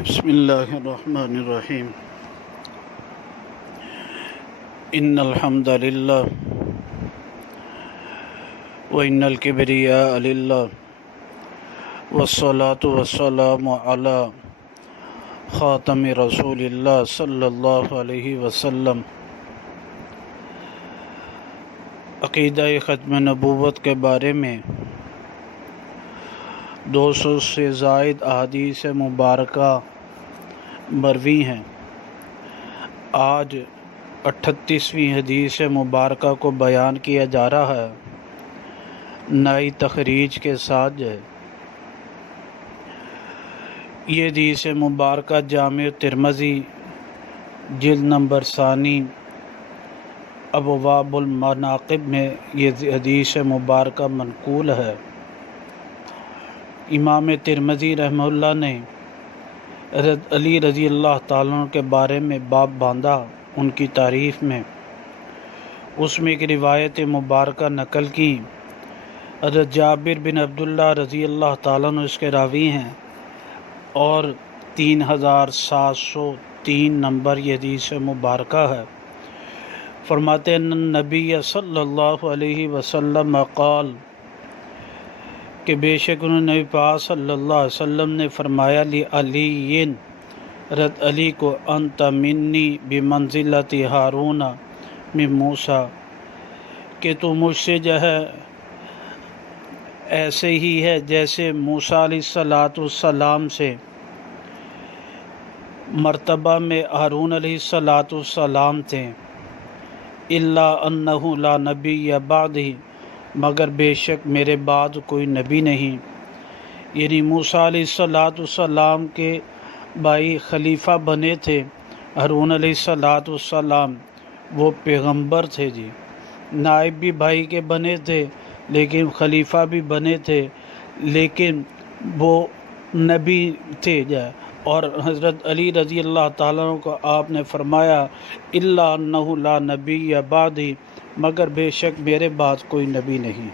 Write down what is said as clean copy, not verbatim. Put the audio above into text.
بسم اللہ الرحمن الرحیم ان الحمد للہ وان الکبریاء للہ والصلاة والسلام علی خاتم رسول اللہ صلی اللہ علیہ وسلم۔ عقیدہ ختم نبوت کے بارے میں 200 سے زائد احادیث مبارکہ مروی ہیں۔ آج 38ویں حدیث مبارکہ کو بیان کیا جا رہا ہے، نئی تخریج کے ساتھ ہے۔ یہ حدیث مبارکہ جامع ترمذی جلد نمبر ثانی ابواب المناقب میں یہ حدیث مبارکہ منقول ہے۔ امام ترمذی رحمہ اللہ نے حضرت علی رضی اللہ تعالیٰ عنہ کے بارے میں باب باندھا ان کی تعریف میں۔ اس میں ایک روایت مبارکہ نقل کی۔ حضرت جابر بن عبداللہ رضی اللہ تعالیٰ عنہ اس کے راوی ہیں اور 3703 نمبر یہ حدیث مبارکہ ہے۔ فرماتے ہیں نبی صلی اللہ علیہ وسلم قال کہ بے شک انہوں نے نبی پاک صلی اللہ علیہ وسلم نے فرمایا لی علی حضرت علی کو انت منی بمنزلت ہارون من موسیٰ، کہ تو مجھ سے جو ہے ایسے ہی ہے جیسے موسیٰ علیہ السلام سے مرتبہ میں ہارون علیہ السلام تھے۔ الا انہ لا نبی بعدی، مگر بے شک میرے بعد کوئی نبی نہیں۔ یعنی موسیٰ علیہ السلام کے بھائی خلیفہ بنے تھے ہارون علیہ السلام، وہ پیغمبر تھے جی، نائب بھی بھائی کے بنے تھے لیکن خلیفہ بھی بنے تھے، لیکن وہ نبی تھے جی۔ اور حضرت علی رضی اللہ تعالیٰ عنہ کو آپ نے فرمایا الا انہ لا نبی بعدی، مگر بے شک میرے بعد کوئی نبی نہیں۔